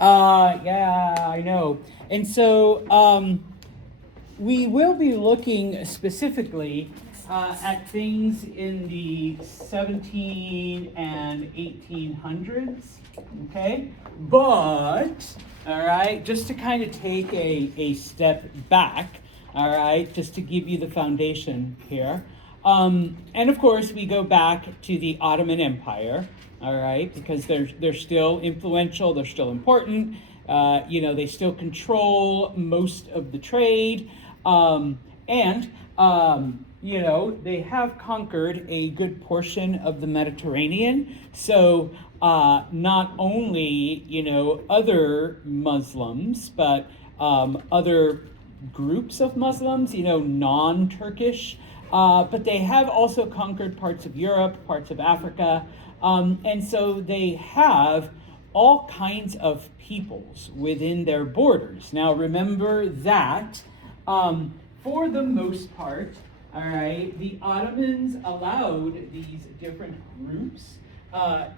Yeah, I know. And so we will be looking specifically at things in the 17 and 1800s, okay? But, all right, just to kind of take a step back, all right, just to give you the foundation here. And of course, we go back to the Ottoman Empire, all right, because they're still influential, they're still important. They still control most of the trade, and they have conquered a good portion of the Mediterranean. So not only other Muslims, but other groups of Muslims, non-Turkish. But they have also conquered parts of Europe, parts of Africa, and so they have all kinds of peoples within their borders. Now, remember that for the most part, all right, the Ottomans allowed these different groups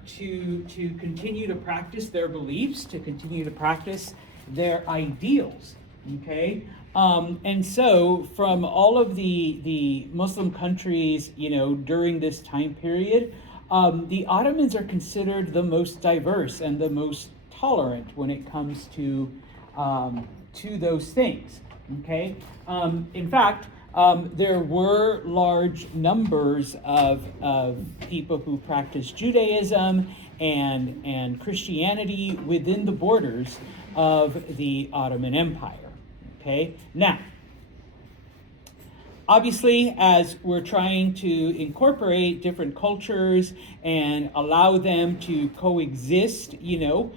to continue to practice their beliefs, to continue to practice their ideals. Okay, and so from all of the Muslim countries, during this time period, the Ottomans are considered the most diverse and the most tolerant when it comes to those things. Okay, in fact, there were large numbers of people who practiced Judaism and Christianity within the borders of the Ottoman Empire. Okay, now, obviously, as we're trying to incorporate different cultures and allow them to coexist, in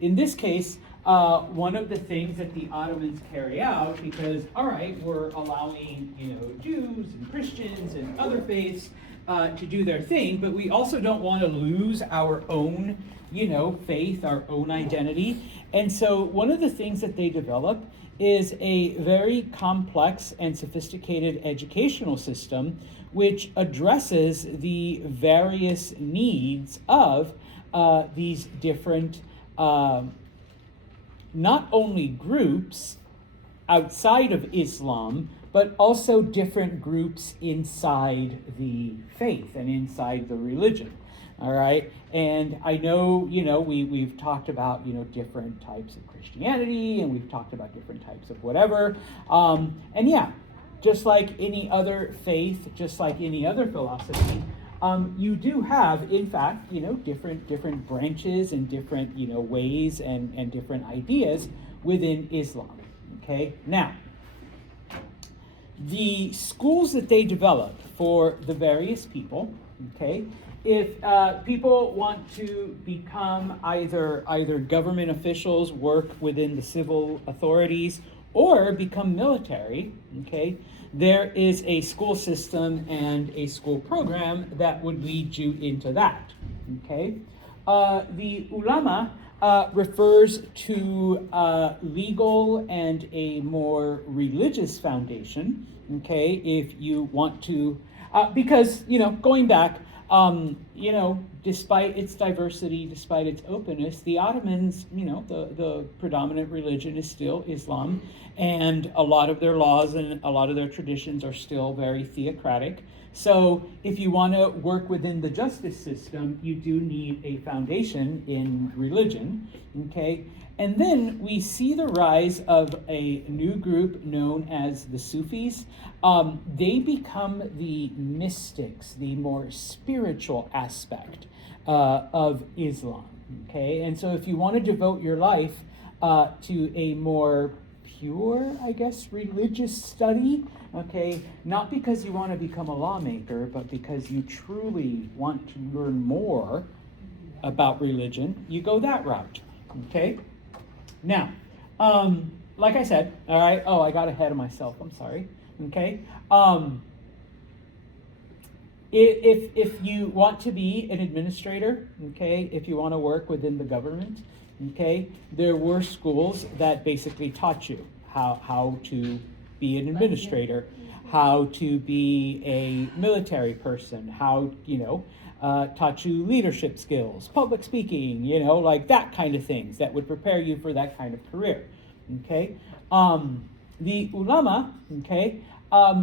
this case, one of the things that the Ottomans carry out, because, all right, we're allowing, Jews and Christians and other faiths to do their thing, but we also don't want to lose our own, faith, our own identity. And so one of the things that they develop is a very complex and sophisticated educational system which addresses the various needs of these different not only groups outside of Islam, but also different groups inside the faith and inside the religion. All right, and I know, we've talked about, different types of Christianity, and we've talked about different types of whatever. And yeah, just like any other faith, just like any other philosophy, you do have, in fact, different branches and different, ways and different ideas within Islam. Okay, now, the schools that they develop for the various people, okay, if people want to become either government officials, work within the civil authorities, or become military, okay, there is a school system and a school program that would lead you into that, okay? The ulama refers to legal and a more religious foundation, okay, if you want to, because, going back, despite its diversity, despite its openness, the Ottomans, the predominant religion is still Islam, and a lot of their laws and a lot of their traditions are still very theocratic. So if you want to work within the justice system, you do need a foundation in religion, okay? And then we see the rise of a new group known as the Sufis. They become the mystics, the more spiritual aspect of Islam, okay? And so if you want to devote your life to a more pure, I guess, religious study, okay, not because you want to become a lawmaker, but because you truly want to learn more about religion, you go that route, okay? Now, like I said, all right, I got ahead of myself, I'm sorry, okay? If you want to be an administrator, okay, if you want to work within the government, okay, there were schools that basically taught you how to be an administrator, how to be a military person, how, taught you leadership skills, public speaking, like that kind of things that would prepare you for that kind of career. Okay, the ulama, okay,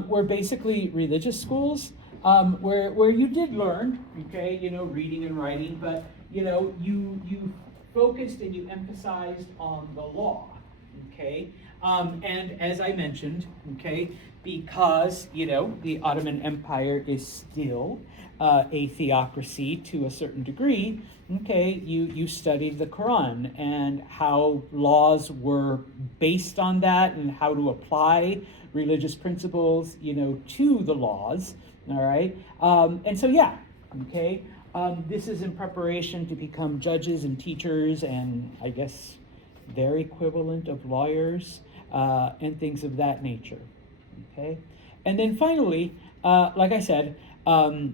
were basically religious schools where you did learn, okay, reading and writing, but you focused and you emphasized on the law, okay, and as I mentioned, okay, because the Ottoman Empire is still a theocracy to a certain degree, okay, you studied the Quran and how laws were based on that and how to apply religious principles, to the laws, all right? And so, yeah, okay, this is in preparation to become judges and teachers and I guess their equivalent of lawyers and things of that nature, okay? And then finally, like I said,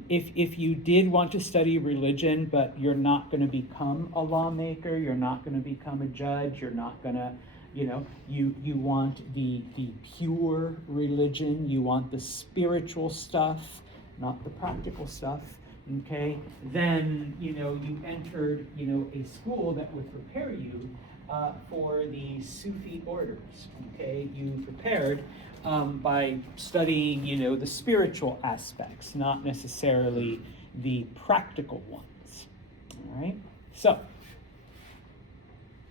if you did want to study religion, but you're not going to become a lawmaker, you're not going to become a judge, you're not going to, you want the pure religion, you want the spiritual stuff, not the practical stuff, okay, then, you entered, a school that would prepare you for the Sufi orders, okay? You prepared by studying, the spiritual aspects, not necessarily the practical ones, all right? So,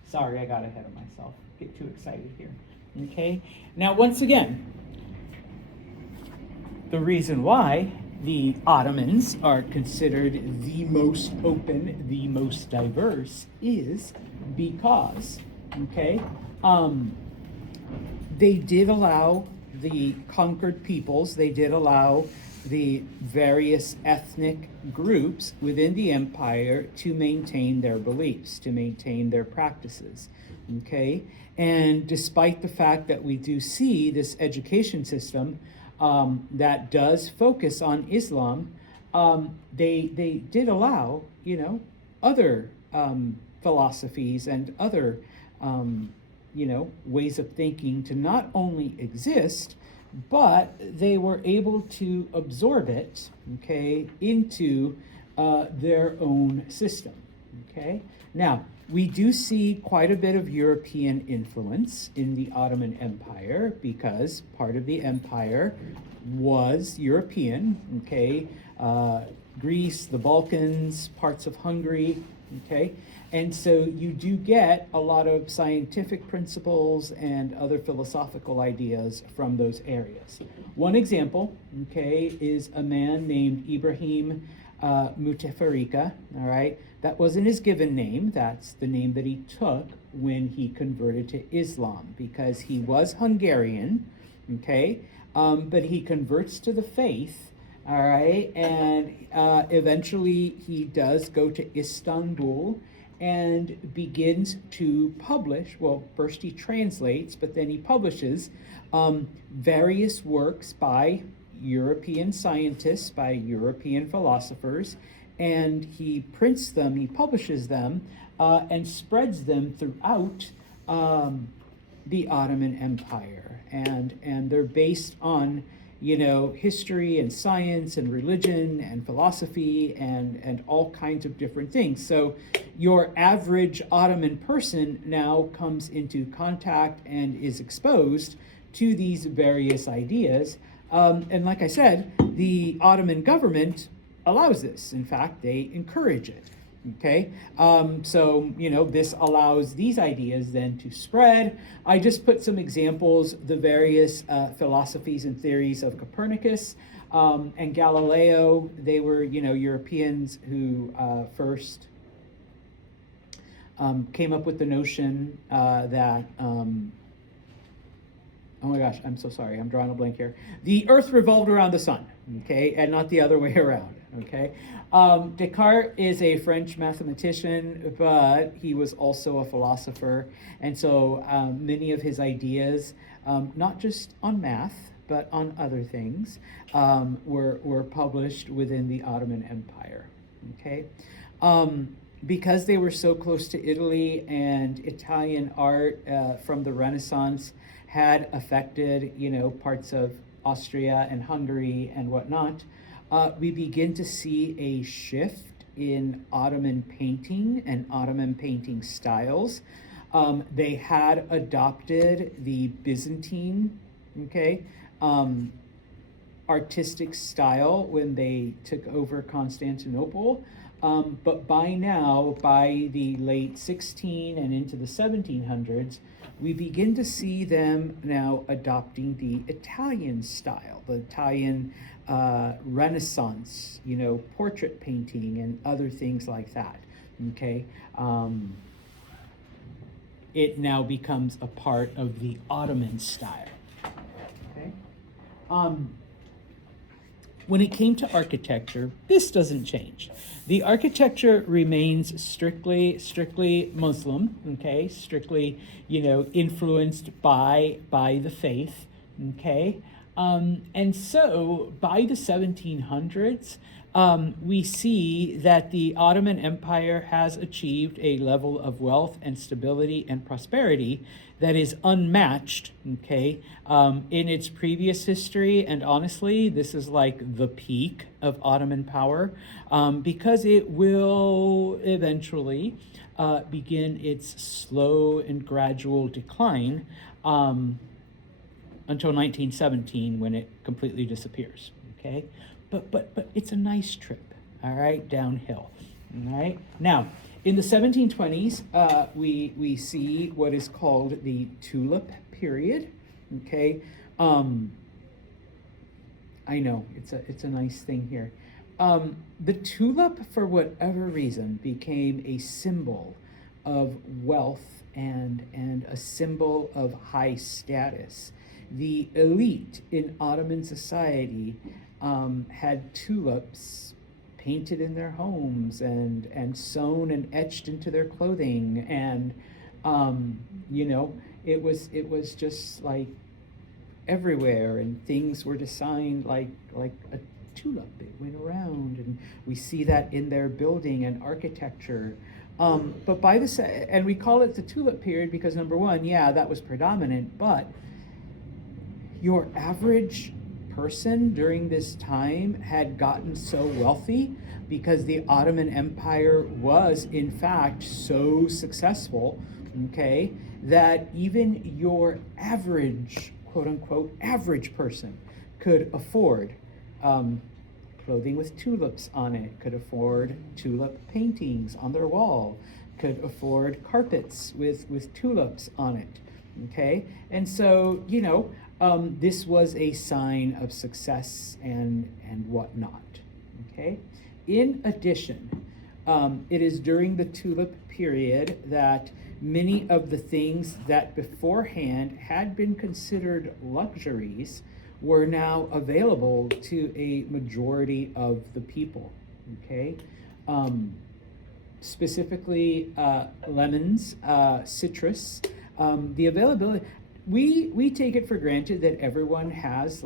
sorry, I got ahead of myself. Get too excited here, okay? Now, once again, the reason why the Ottomans are considered the most open, the most diverse, is because, okay, they did allow the conquered peoples, they did allow the various ethnic groups within the empire to maintain their beliefs, to maintain their practices, okay? And despite the fact that we do see this education system that does focus on Islam, they did allow, other philosophies and other, ways of thinking to not only exist, but they were able to absorb it, okay, into their own system, okay? Now, we do see quite a bit of European influence in the Ottoman Empire because part of the empire was European, okay? Greece, the Balkans, parts of Hungary, okay? And so you do get a lot of scientific principles and other philosophical ideas from those areas. One example, okay, is a man named Ibrahim Mutafarrika, all right? That wasn't his given name. That's the name that he took when he converted to Islam because he was Hungarian, okay? But he converts to the faith, all right? And eventually he does go to Istanbul and begins to publish. Well, first he translates, but then he publishes various works by European scientists, by European philosophers, and he prints them, he publishes them, and spreads them throughout the Ottoman Empire. And they're based on, history and science and religion and philosophy and all kinds of different things. So your average Ottoman person now comes into contact and is exposed to these various ideas. And like I said, the Ottoman government allows this. In fact, they encourage it, okay? So, this allows these ideas then to spread. I just put some examples, the various philosophies and theories of Copernicus and Galileo. They were, Europeans who first came up with the notion that oh my gosh, I'm so sorry, I'm drawing a blank here. The Earth revolved around the sun, okay, and not the other way around, okay? Descartes is a French mathematician, but he was also a philosopher, and so many of his ideas, not just on math, but on other things, were published within the Ottoman Empire, okay? Because they were so close to Italy and Italian art from the Renaissance had affected, parts of Austria and Hungary and whatnot, we begin to see a shift in Ottoman painting and Ottoman painting styles. They had adopted the Byzantine, okay, artistic style when they took over Constantinople. But by now, by the late 16 and into the 1700s, we begin to see them now adopting the Italian style, the Italian Renaissance, portrait painting and other things like that, okay? It now becomes a part of the Ottoman style, okay? When it came to architecture, this doesn't change. The architecture remains strictly Muslim, okay? Strictly, influenced by the faith, okay? And so by the 1700s, we see that the Ottoman Empire has achieved a level of wealth and stability and prosperity that is unmatched, okay, in its previous history. And honestly, this is like the peak of Ottoman power, because it will eventually begin its slow and gradual decline until 1917, when it completely disappears, okay? But it's a nice trip, all right, downhill, all right? Now, in the 1720s, we see what is called the Tulip period, okay? I know, it's a nice thing here. The tulip, for whatever reason, became a symbol of wealth and a symbol of high status. The elite in Ottoman society had tulips painted in their homes and sewn and etched into their clothing, and it was just like everywhere, and things were designed like a tulip. It went around, and we see that in their building and architecture. But and we call it the tulip period because, number one, yeah, that was predominant, but your average person during this time had gotten so wealthy because the Ottoman Empire was, in fact, so successful, okay, that even your average, quote unquote, average person could afford clothing with tulips on it, could afford tulip paintings on their wall, could afford carpets with tulips on it, okay? And so, this was a sign of success and whatnot, okay? In addition, it is during the tulip period that many of the things that beforehand had been considered luxuries were now available to a majority of the people, okay? Specifically, lemons, citrus, the availability. We take it for granted that everyone has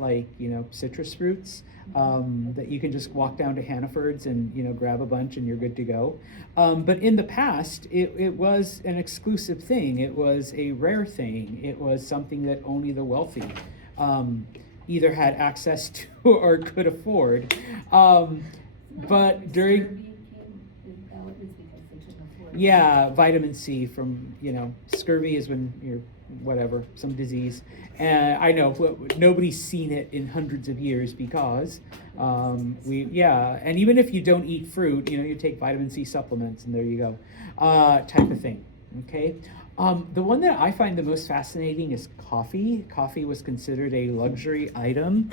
citrus fruits, that you can just walk down to Hannaford's and grab a bunch and you're good to go. But in the past, it was an exclusive thing. It was a rare thing. It was something that only the wealthy either had access to or could afford. But during vitamin C from scurvy is when you're some disease, and I know nobody's seen it in hundreds of years because and even if you don't eat fruit, you take vitamin C supplements and there you go, type of thing, okay? The one that I find the most fascinating is coffee. Coffee was considered a luxury item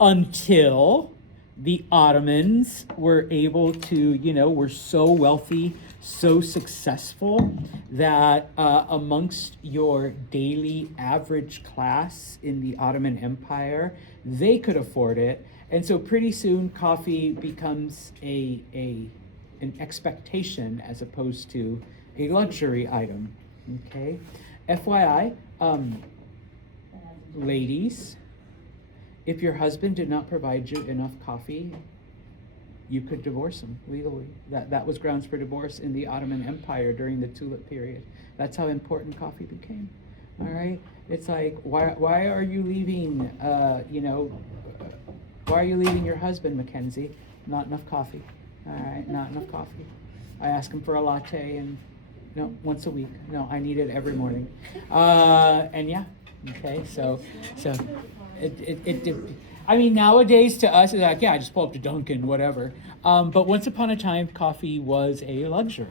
until the Ottomans were able to, were so wealthy, so successful that amongst your daily average class in the Ottoman Empire, they could afford it. And so pretty soon coffee becomes an expectation as opposed to a luxury item, okay? FYI, ladies, if your husband did not provide you enough coffee, you could divorce him legally. That was grounds for divorce in the Ottoman Empire during the Tulip period. That's how important coffee became. All right? It's like, why are you leaving, Why are you leaving your husband, Mackenzie? Not enough coffee. All right, not enough coffee. I ask him for a latte, and no, once a week. No, I need it every morning. And yeah, okay, so I mean, nowadays to us, it's like, yeah, I just pull up to Dunkin', whatever. But once upon a time, coffee was a luxury.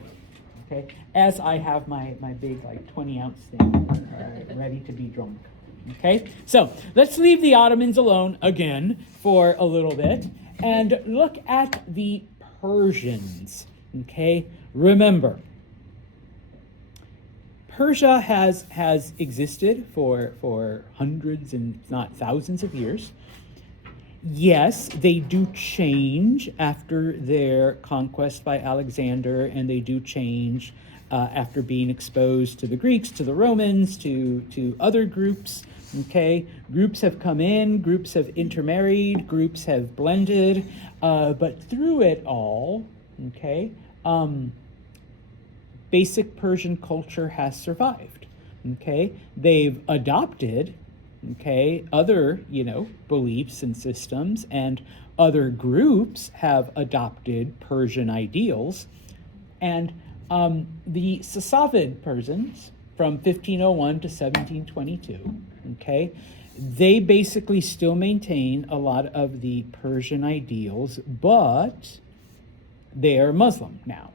Okay, as I have my big, like, 20-ounce thing ready to be drunk. Okay, so let's leave the Ottomans alone again for a little bit and look at the Persians. Okay, remember, Persia has existed for hundreds and if not thousands of years. Yes, they do change after their conquest by Alexander, and they do change after being exposed to the Greeks, to the Romans, to other groups. Okay, groups have come in, groups have intermarried, groups have blended, but through it all, okay, basic Persian culture has survived. Okay, they've adopted, okay, other, beliefs and systems, and other groups have adopted Persian ideals. And the Safavid Persians from 1501 to 1722, okay, they basically still maintain a lot of the Persian ideals, but they are Muslim now,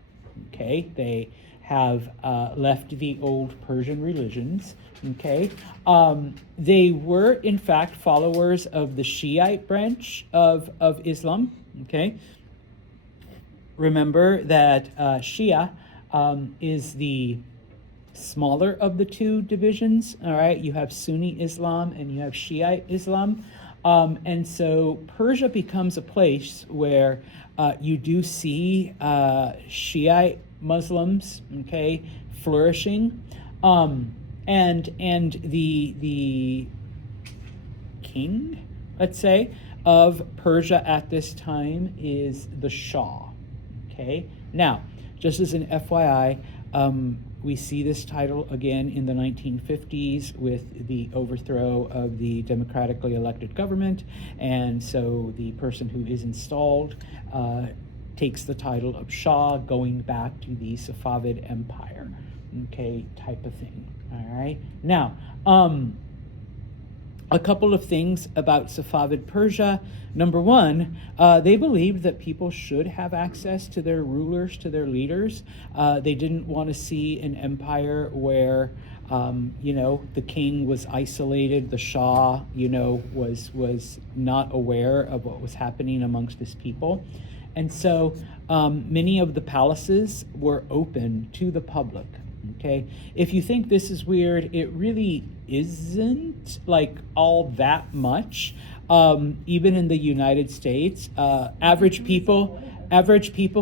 okay? They have left the old Persian religions, okay? They were, in fact, followers of the Shiite branch of Islam, okay? Remember that Shia is the smaller of the two divisions, all right? You have Sunni Islam and you have Shiite Islam. And so Persia becomes a place where you do see Shiite Muslims, okay, flourishing. And the king, let's say, of Persia at this time is the Shah, okay? Now, just as an FYI, we see this title again in the 1950s with the overthrow of the democratically elected government, and so the person who is installed takes the title of Shah, going back to the Safavid Empire, okay, type of thing, all right? Now, a couple of things about Safavid Persia. Number one, they believed that people should have access to their rulers, to their leaders. They didn't want to see an empire where, the king was isolated, the Shah, was not aware of what was happening amongst his people. And so many of the palaces were open to the public, okay? If you think this is weird, it really isn't like all that much. Even in the United States, average people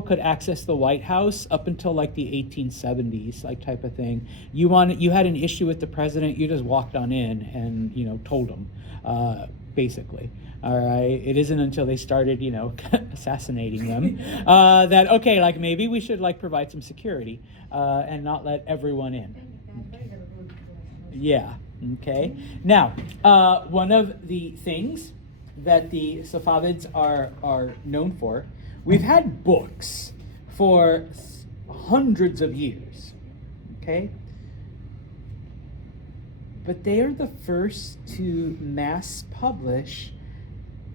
could access the White House up until like the 1870s, like type of thing. You had an issue with the president, you just walked on in and told him, basically. All right. It isn't until they started, assassinating them, that okay, like maybe we should like provide some security and not let everyone in. Yeah. Okay. Now, one of the things that the Safavids are known for, we've had books for hundreds of years. Okay. But they are the first to mass publish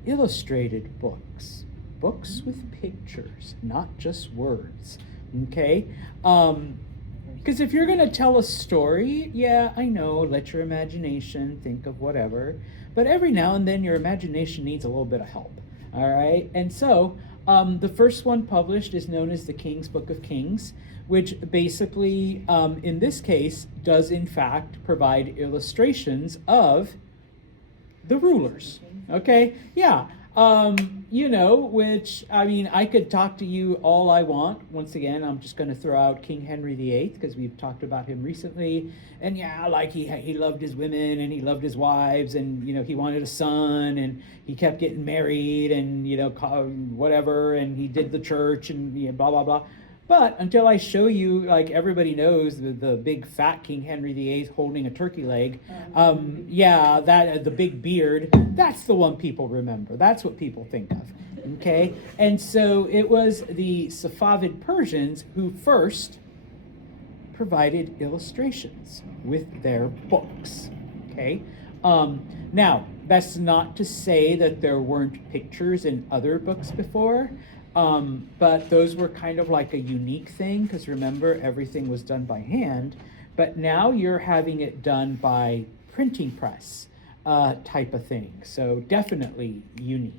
illustrated books with pictures, not just words, okay? Because if you're going to tell a story, yeah, I know, let your imagination think of whatever, but every now and then your imagination needs a little bit of help, all right? And so the first one published is known as the King's Book of Kings, which basically, in this case, does in fact provide illustrations of the rulers. Okay, yeah, which, I mean, I could talk to you all I want. Once again, I'm just going to throw out King Henry VIII because we've talked about him recently. And yeah, like he loved his women and he loved his wives and, he wanted a son and he kept getting married and, whatever. And he did the church and blah, blah, blah. But until I show you, like everybody knows, the big fat King Henry VIII holding a turkey leg, yeah, that the big beard, that's the one people remember. That's what people think of. Okay, and so it was the Safavid Persians who first provided illustrations with their books. Okay, now that's not to say that there weren't pictures in other books before, but those were kind of like a unique thing, because remember, everything was done by hand. But now you're having it done by printing press type of thing, so definitely unique.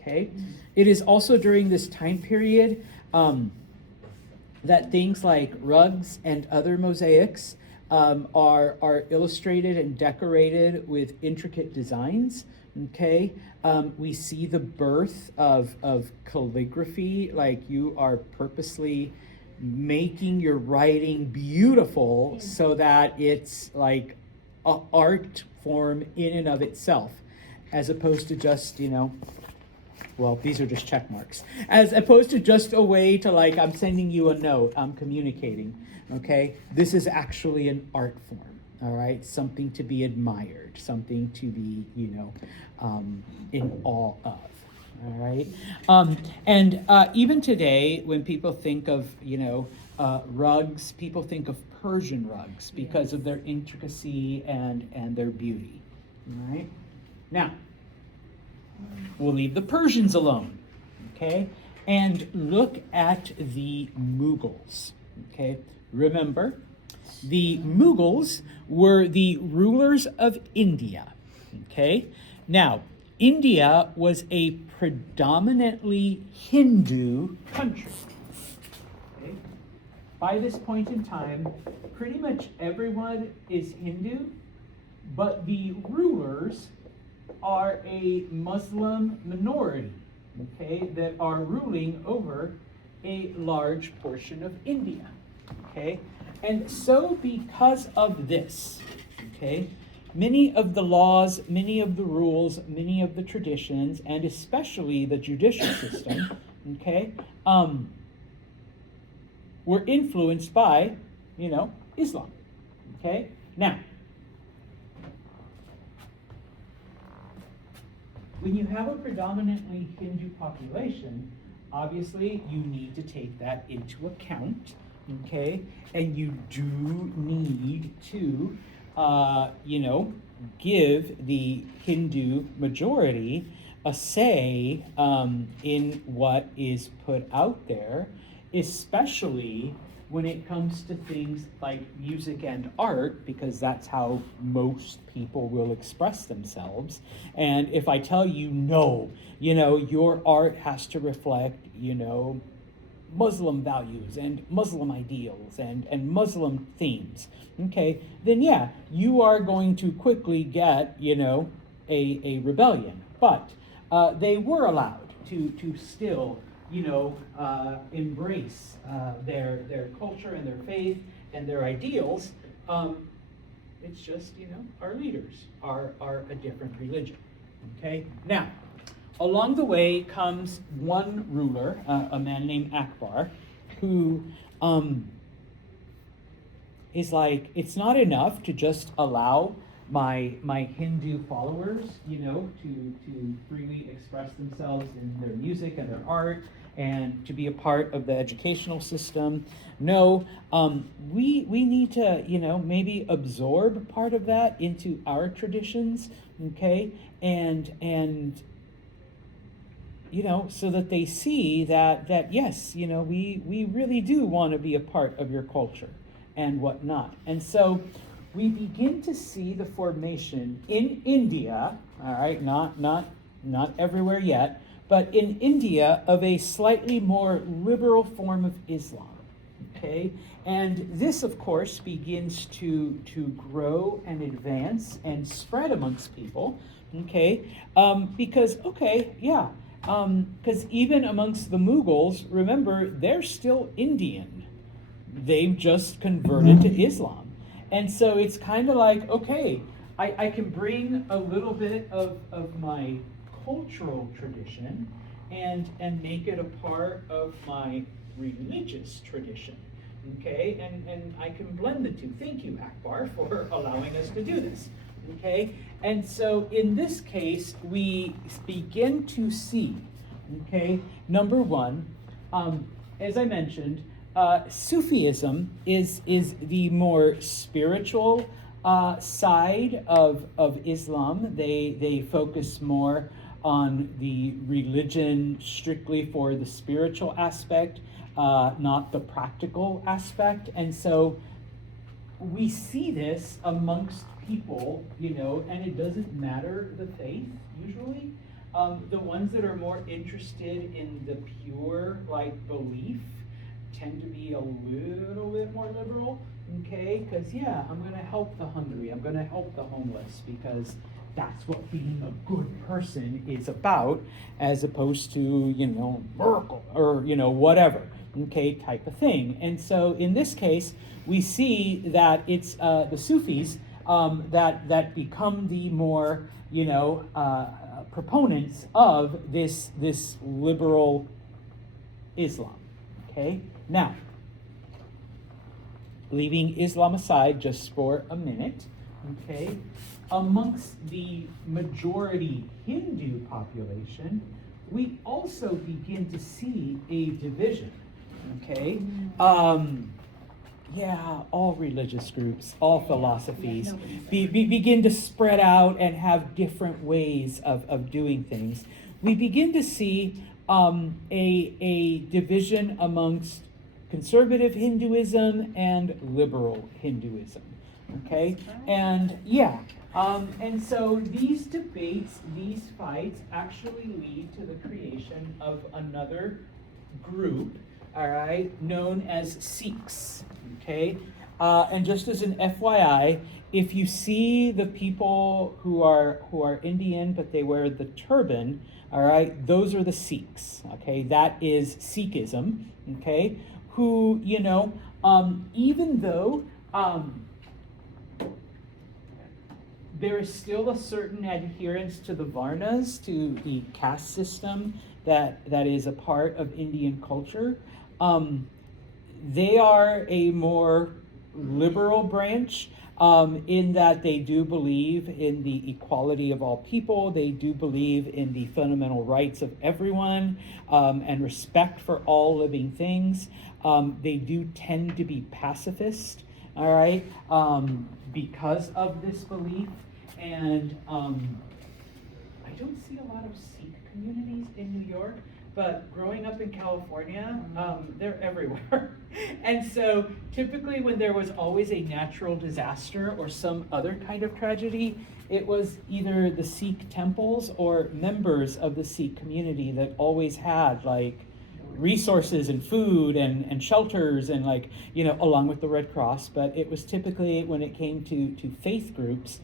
Okay, it is also during this time period that things like rugs and other mosaics are illustrated and decorated with intricate designs. Okay, we see the birth of calligraphy, like you are purposely making your writing beautiful so that it's like an art form in and of itself, as opposed to just, well, these are just check marks. As opposed to just a way to, like, I'm sending you a note, I'm communicating, okay? This is actually an art form, all right? Something to be admired, something to be, in awe of, all right? And even today, when people think of, rugs, people think of Persian rugs because of their intricacy and their beauty, all right? Now, we'll leave the Persians alone, okay? And look at the Mughals, okay? Remember, the Mughals were the rulers of India, okay? Now, India was a predominantly Hindu country, okay? By this point in time, pretty much everyone is Hindu, but the rulers are a Muslim minority, okay, that are ruling over a large portion of India, okay? And so because of this, okay, many of the laws, many of the rules, many of the traditions, and especially the judicial system, okay, were influenced by, Islam, okay? Now, when you have a predominantly Hindu population, obviously you need to take that into account, okay? And you do need to, give the Hindu majority a say in what is put out there, especially when it comes to things like music and art, because that's how most people will express themselves. And if I tell you, no, your art has to reflect, Muslim values and Muslim ideals and Muslim themes, okay, then yeah, you are going to quickly get, a rebellion. But they were allowed to still embrace their culture and their faith and their ideals. It's just, our leaders are a different religion, okay? Now, along the way comes one ruler, a man named Akbar, who is like, it's not enough to just allow my Hindu followers, to freely express themselves in their music and their art and to be a part of the educational system. No, we need to, maybe absorb part of that into our traditions, okay? And so that they see that yes, we really do want to be a part of your culture and whatnot. And so we begin to see the formation in India, all right, not everywhere yet, but in India, of a slightly more liberal form of Islam, okay? And this, of course, begins to grow and advance and spread amongst people, okay? Because even amongst the Mughals, remember, they're still Indian. They've just converted to Islam. And so it's kind of like, okay, I can bring a little bit of my cultural tradition and make it a part of my religious tradition. Okay, and I can blend the two. Thank you, Akbar, for allowing us to do this. Okay, and so in this case, we begin to see, okay, number one, as I mentioned, Sufism is the more spiritual side of Islam. They focus more on the religion strictly for the spiritual aspect, not the practical aspect. And so we see this amongst people, and it doesn't matter the faith usually. The ones that are more interested in the pure, belief tend to be a little bit more liberal, okay? Because, I'm going to help the hungry. I'm going to help the homeless because that's what being a good person is about, as opposed to, Merkel or, whatever, okay, type of thing. And so in this case, we see that it's the Sufis that become the more, proponents of this liberal Islam. Okay, now leaving Islam aside just for a minute. Okay, amongst the majority Hindu population, we also begin to see a division. Okay. All religious groups, all philosophies begin to spread out and have different ways of doing things. We begin to see a division amongst conservative Hinduism and liberal Hinduism. Okay, and and so these debates, these fights, actually lead to the creation of another group, all right, known as Sikhs. Okay, and just as an FYI, if you see the people who are Indian but they wear the turban, all right, those are the Sikhs. Okay, that is Sikhism. Okay, who even though there is still a certain adherence to the Varnas, to the caste system that is a part of Indian culture. They are a more liberal branch in that they do believe in the equality of all people. They do believe in the fundamental rights of everyone and respect for all living things. They do tend to be pacifist, all right, because of this belief. And I don't see a lot of Sikh communities in New York, but growing up in California, they're everywhere. And so typically when there was always a natural disaster or some other kind of tragedy, it was either the Sikh temples or members of the Sikh community that always had resources and food and shelters and along with the Red Cross. But it was typically, when it came to faith groups,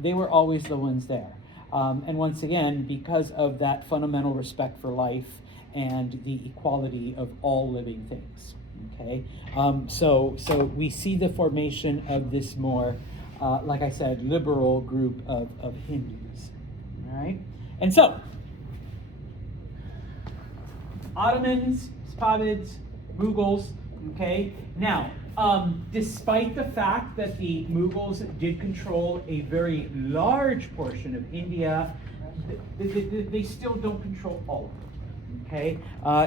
they were always the ones there. And once again, because of that fundamental respect for life and the equality of all living things. Okay, so we see the formation of this more, like I said, liberal group of Hindus. All right, and so Ottomans, Safavids, Mughals. Okay, now. Despite the fact that the Mughals did control a very large portion of India, they still don't control all of it. Okay,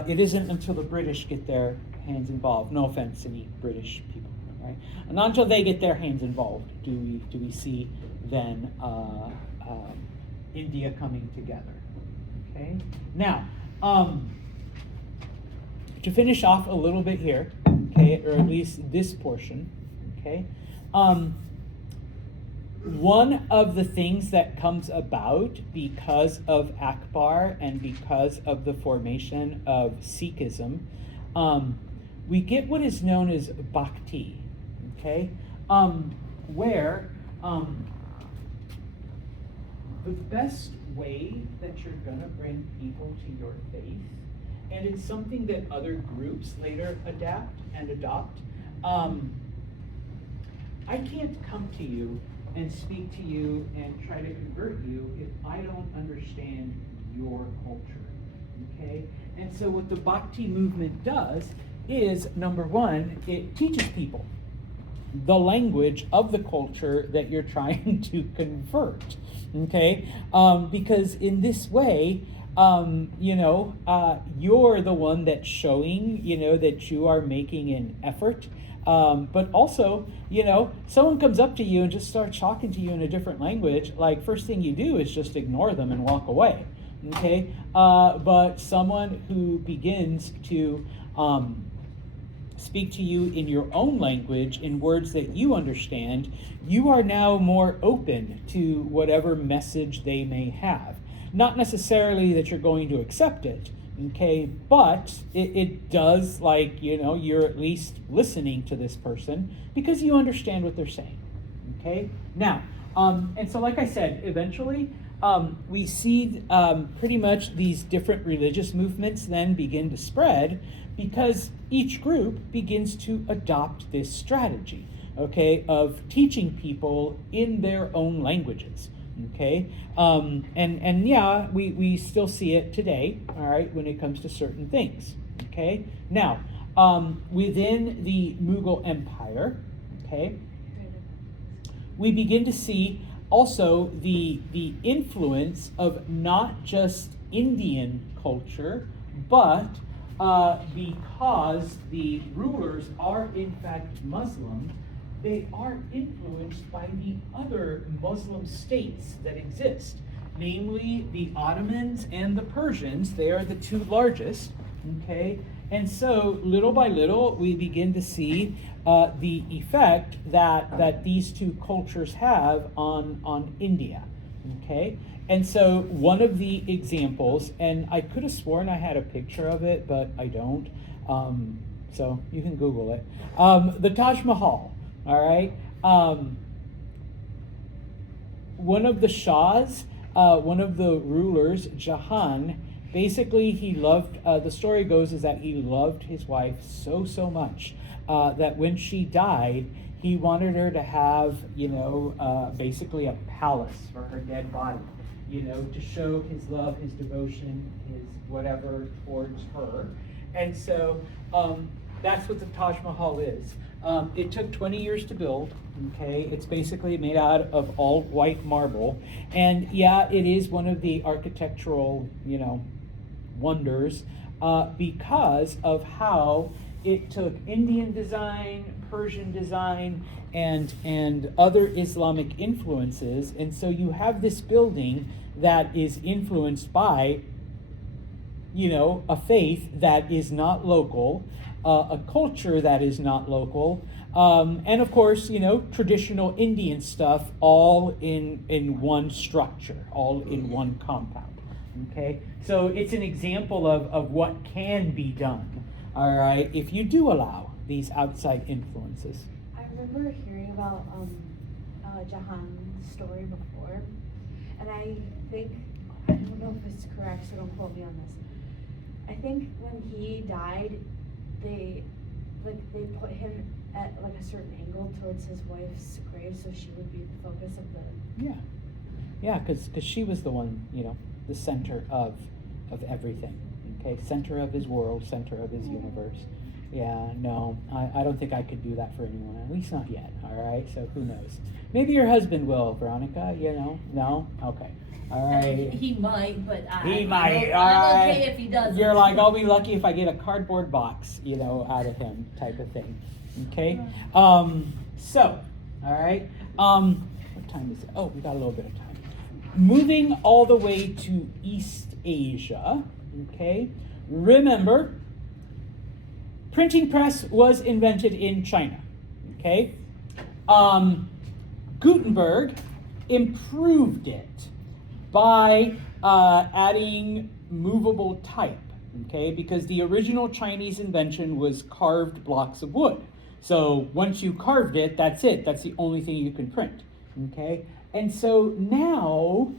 it isn't until the British get their hands involved. No offense to any British people, right? And not until they get their hands involved do we see then India coming together. Okay, now to finish off a little bit here. Okay, or at least this portion, okay? One of the things that comes about because of Akbar and because of the formation of Sikhism, we get what is known as bhakti, okay? Where the best way that you're gonna bring people to your faith, and it's something that other groups later adapt and adopt. I can't come to you and speak to you and try to convert you if I don't understand your culture, okay? And so what the Bhakti movement does is, number one, it teaches people the language of the culture that you're trying to convert, okay? Because in this way, you're the one that's showing, that you are making an effort. But also, someone comes up to you and just starts talking to you in a different language, like first thing you do is just ignore them and walk away, okay? But someone who begins to speak to you in your own language, in words that you understand, you are now more open to whatever message they may have. Not necessarily that you're going to accept it, okay, but it does, you're at least listening to this person because you understand what they're saying, okay? Now, and so like I said, eventually we see pretty much these different religious movements then begin to spread because each group begins to adopt this strategy, okay, of teaching people in their own languages, okay? And yeah, we still see it today, all right, when it comes to certain things, okay? Now, within the Mughal Empire, okay, we begin to see also the influence of not just Indian culture, but because the rulers are in fact Muslim, they are influenced by the other Muslim states that exist, namely the Ottomans and the Persians. They are the two largest, okay? And so little by little, we begin to see the effect that these two cultures have on India, okay? And so one of the examples, and I could have sworn I had a picture of it, but I don't, so you can Google it. The Taj Mahal, all right? One of the Shahs, one of the rulers, Jahan, basically he loved, the story goes is that he loved his wife so much that when she died, he wanted her to have, basically a palace for her dead body, to show his love, his devotion, his whatever towards her. And so that's what the Taj Mahal is. It took 20 years to build, okay? It's basically made out of all white marble. And yeah, it is one of the architectural, wonders because of how it took Indian design, Persian design, and other Islamic influences. And so you have this building that is influenced by, a faith that is not local, a culture that is not local, and of course, traditional Indian stuff all in one structure, all in one compound. Okay, so it's an example of what can be done, all right, if you do allow these outside influences. I remember hearing about Jahan's story before, and I think, I don't know if it's correct, so don't quote me on this. I think when he died, they put him at a certain angle towards his wife's grave, so she would be the focus of the. Yeah, because she was the one, the center of everything. Okay, center of his world, center of his universe. Yeah, no, I don't think I could do that for anyone, at least not yet. All right, so who knows? Maybe your husband will, Veronica. No, okay. All right. He might, but he might. I'm okay if he doesn't. You're like, I'll be lucky if I get a cardboard box, out of him, type of thing. Okay. So, all right. What time is it? Oh, we got a little bit of time. Moving all the way to East Asia. Okay. Remember, printing press was invented in China. Okay. Gutenberg improved it by adding movable type, okay? Because the original Chinese invention was carved blocks of wood. So once you carved it, that's it. That's the only thing you can print, okay? And so now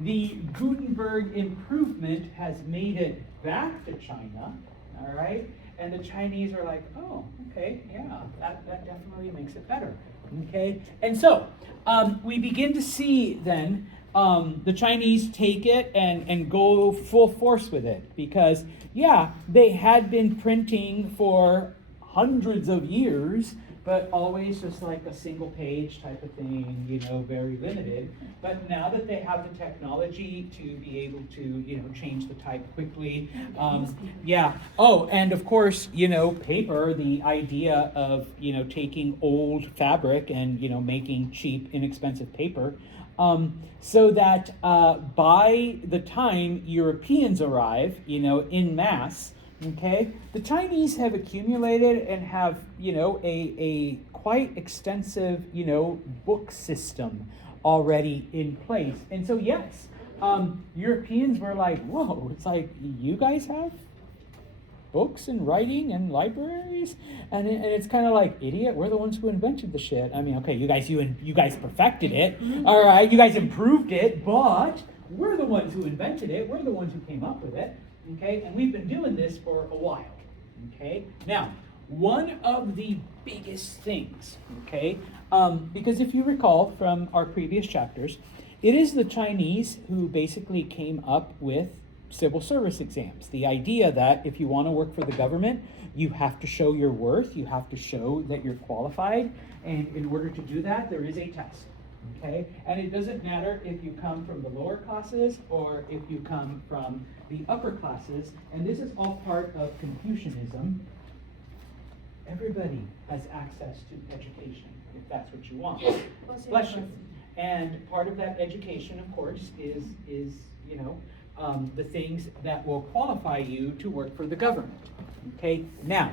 the Gutenberg improvement has made it back to China, all right? And the Chinese are like, oh, okay, yeah, that definitely makes it better, okay? And so we begin to see then the Chinese take it and go full force with it because, yeah, they had been printing for hundreds of years, but always just like a single page type of thing, very limited. But now that they have the technology to be able to, change the type quickly, yeah. Oh, and of course, paper, the idea of, taking old fabric and, making cheap, inexpensive paper, so that by the time Europeans arrive, in mass, okay, the Chinese have accumulated and have, a quite extensive, book system already in place. And so, yes, Europeans were like, whoa, it's like, you guys have books and writing and libraries? And it's kind of like, idiot, we're the ones who invented the shit. I mean, okay, you guys perfected it, all right, you guys improved it, but we're the ones who invented it, we're the ones who came up with it. Okay, and we've been doing this for a while. Okay, now one of the biggest things, okay, because if you recall from our previous chapters, it is the Chinese who basically came up with civil service exams. The idea that if you want to work for the government, you have to show your worth, you have to show that you're qualified, and in order to do that, there is a test. Okay, and it doesn't matter if you come from the lower classes or if you come from the upper classes, and this is all part of Confucianism. Everybody has access to education, if that's what you want. Bless you. And part of that education, of course, is the things that will qualify you to work for the government. Okay, now,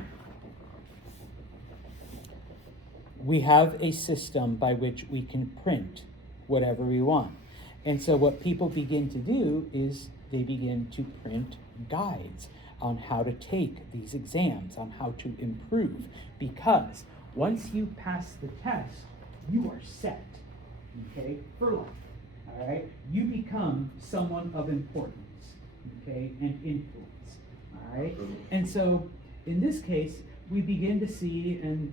we have a system by which we can print whatever we want. And so what people begin to do is they begin to print guides on how to take these exams, on how to improve. Because once you pass the test, you are set, okay, for life, all right? You become someone of importance, okay, and influence, all right? And so in this case, we begin to see, and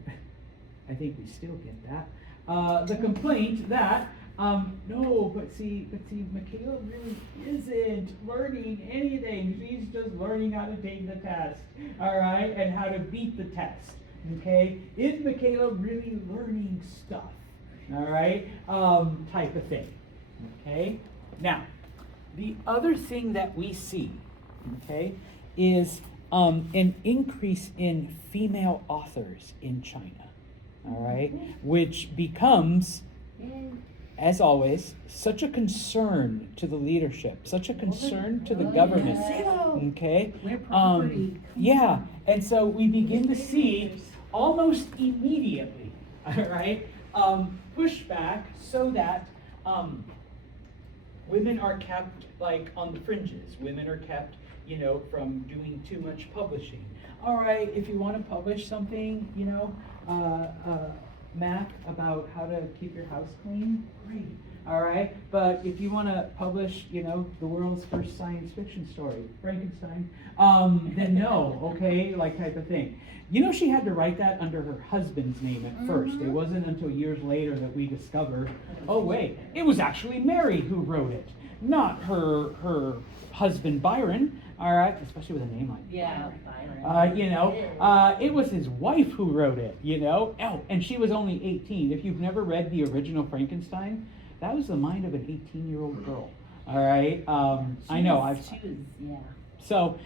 I think we still get that, the complaint that, no, but see, Michaela really isn't learning anything. She's just learning how to take the test, all right, and how to beat the test, okay? Is Michaela really learning stuff, all right, type of thing, okay? Now, the other thing that we see, okay, is an increase in female authors in China. All right, which becomes, as always, such a concern to the leadership, such a concern to the government. Okay, yeah, and so we begin to see almost immediately, all right, pushback so that women are kept like on the fringes. Women are kept, from doing too much publishing. All right, if you want to publish something, Mac, about how to keep your house clean, great. All right, but if you want to publish, the world's first science fiction story, Frankenstein, then no, okay, like type of thing. She had to write that under her husband's name at first. It wasn't until years later that we discovered, oh wait, it was actually Mary who wrote it, not her husband Byron. All right, especially with a name like Byron. It was his wife who wrote it, Oh, and she was only 18. If you've never read the original Frankenstein, that was the mind of an 18-year-old girl. All right, I know. So,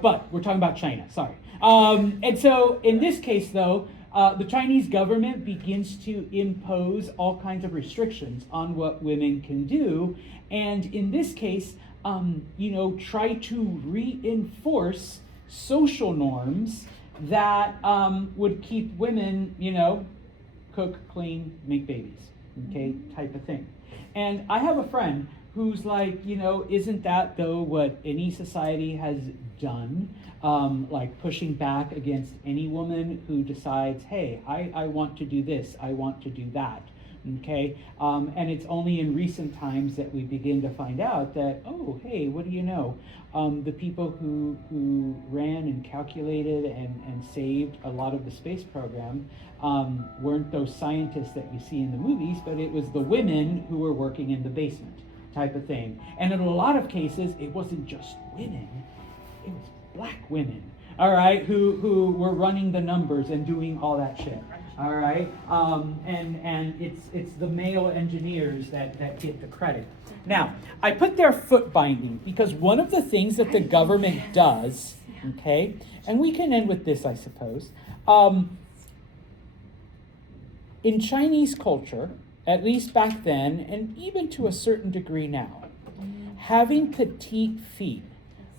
but we're talking about China, sorry. And so in this case, though, the Chinese government begins to impose all kinds of restrictions on what women can do. And in this case, try to reinforce social norms that would keep women, cook, clean, make babies, okay, type of thing. And I have a friend who's like, isn't that though what any society has done? Like pushing back against any woman who decides, hey, I want to do this, I want to do that. Okay, and it's only in recent times that we begin to find out that, oh, hey, what do you know? The people who ran and calculated and saved a lot of the space program weren't those scientists that you see in the movies, but it was the women who were working in the basement. type of thing. And in a lot of cases, it wasn't just women, it was black women, all right, who were running the numbers and doing all that shit, all right? And it's the male engineers that get the credit. Now, I put there foot binding because one of the things that the government does, okay, and we can end with this, I suppose, in Chinese culture, at least back then, and even to a certain degree now, having petite feet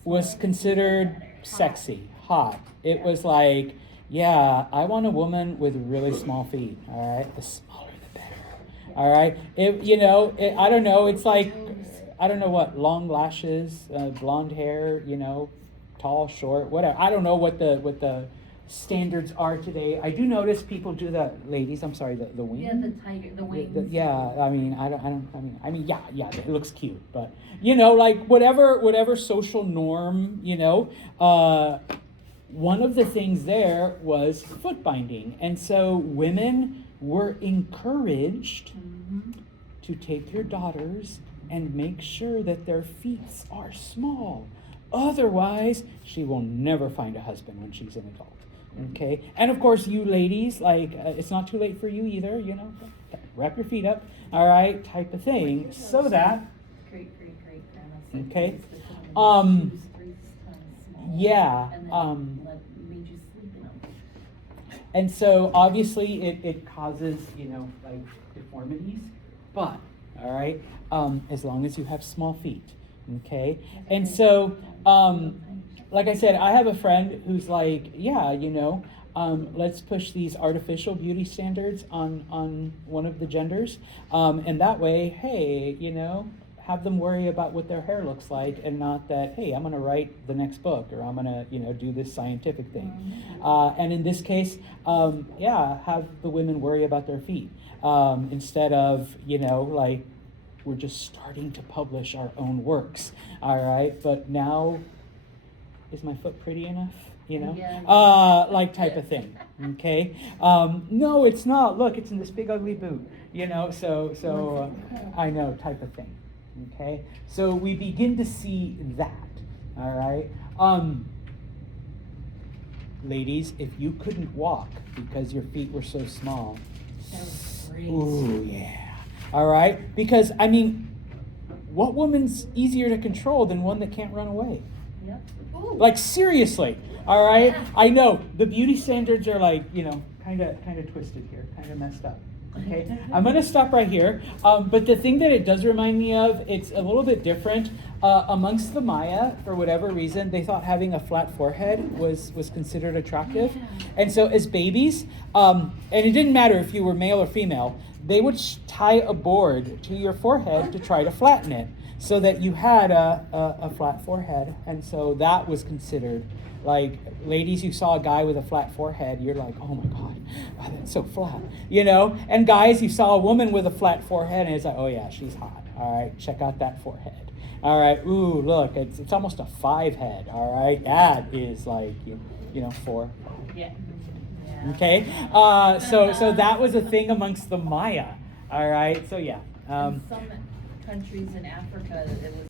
was considered sexy, hot. It was like, yeah, I want a woman with really small feet, all right? The smaller the better, all right? I don't know, it's like, I don't know what, long lashes, blonde hair, tall, short, whatever. I don't know what the standards are today. I do notice people do the ladies. I'm sorry, the wing. Yeah, the tiger, the wings. Yeah, it looks cute, but like whatever social norm, one of the things there was foot binding, and so women were encouraged to take your daughters and make sure that their feet are small. Otherwise, she will never find a husband when she's an adult. Okay, and of course, you ladies, it's not too late for you either. Wrap your feet up, all right, type of thing, so that. Great grandma. Okay. Yeah. Yeah. Made you sleep in them. And so obviously it causes deformities, but all right, as long as you have small feet, okay. And so like I said, I have a friend who's like, yeah, let's push these artificial beauty standards on one of the genders, and that way, hey, have them worry about what their hair looks like, and not that, hey, I'm going to write the next book, or I'm going to, do this scientific thing. And in this case, have the women worry about their feet, instead of, we're just starting to publish our own works, all right? But now, is my foot pretty enough? Yeah. Type of thing, okay? No, it's not. Look, it's in this big ugly boot, so I know, type of thing, okay? So we begin to see that, all right? Ladies, if you couldn't walk because your feet were so small, That was great. ooh, yeah. All right? Because, what woman's easier to control than one that can't run away? Yep. Like, seriously, all right? Yeah. I know, the beauty standards are kind of twisted here, kind of messed up. Okay, I'm going to stop right here. But the thing that it does remind me of, it's a little bit different. Amongst the Maya, for whatever reason, they thought having a flat forehead was considered attractive. And so as babies, and it didn't matter if you were male or female, they would tie a board to your forehead to try to flatten it so that you had a flat forehead. And so that was considered, like, ladies, you saw a guy with a flat forehead, you're like, oh my God, wow, that's so flat, And guys, you saw a woman with a flat forehead, and it's like, oh yeah, she's hot. All right, check out that forehead. All right, ooh, look, it's almost a 5 head. All right, that is like, 4. Yeah. Okay, so that was a thing amongst the Maya. All right, so yeah. In some countries in Africa, it was